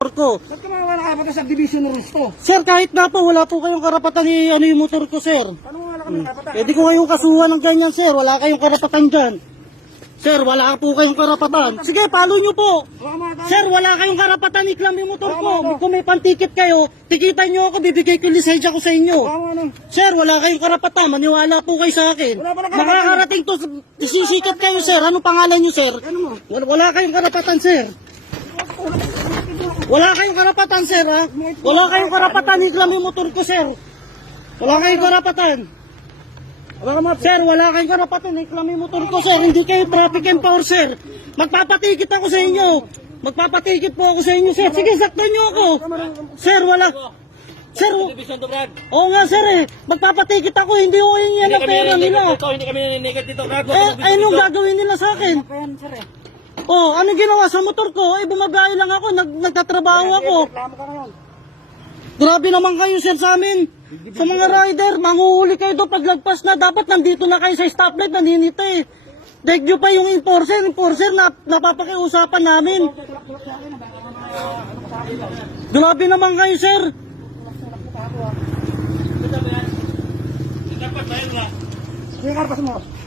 ko. Ba't ka mga nakapatan sa division rules to? Sir, kahit na po, wala po kayong karapatan ni yung motor ko, sir. Ano nga kami nakapatan? Pwede ko kayong kasuhan ng ganyan, sir. Wala kayong karapatan dyan. Sir, wala po kayong karapatan. Sige, follow nyo po. Sir, wala kayong karapatan iklam yung motor ko. Kung may pantikit kayo, tikitan nyo ako, bibigay ko yung lisensya ko sa inyo. Sir, wala kayong karapatan. Maniwala po kayo sa akin. Makakarating to, sisikat kayo, sir. Ano pangalan nyo, sir? Wala kayong karapatan, sir. Wala kayong karapatan, sir, ha? Wala kayong karapatan iklam yung motor ko, sir. Wala kayong karapatan. Sir, wala kayong karapatan iklam yung motor ko, sir. Hindi kayo traffic enforcer. Magpapatikit ako sa inyo. Magpapatikit po ako sa inyo, sir. Sige, saktan nyo ako. Sir, wala. Sir, oo nga, sir, eh. Magpapatikit ako. Hindi ko yung yan ang pera nila. Hindi kami naninikit dito. Anong gagawin nila sa akin? Oh, ano ginawa sa motor ko? Eh, bumabiyahe lang ako, nagtatrabaho ako. Grabe naman kayo, sir, sa amin. Sa mga rider, manghuhuli kayo doon paglagpas na. Dapat nandito na kayo sa stoplight, naninita eh. Dahil nyo pa yung enforcer na napapakiusapan namin. Grabe naman kayo, sir. Yung karpas mo.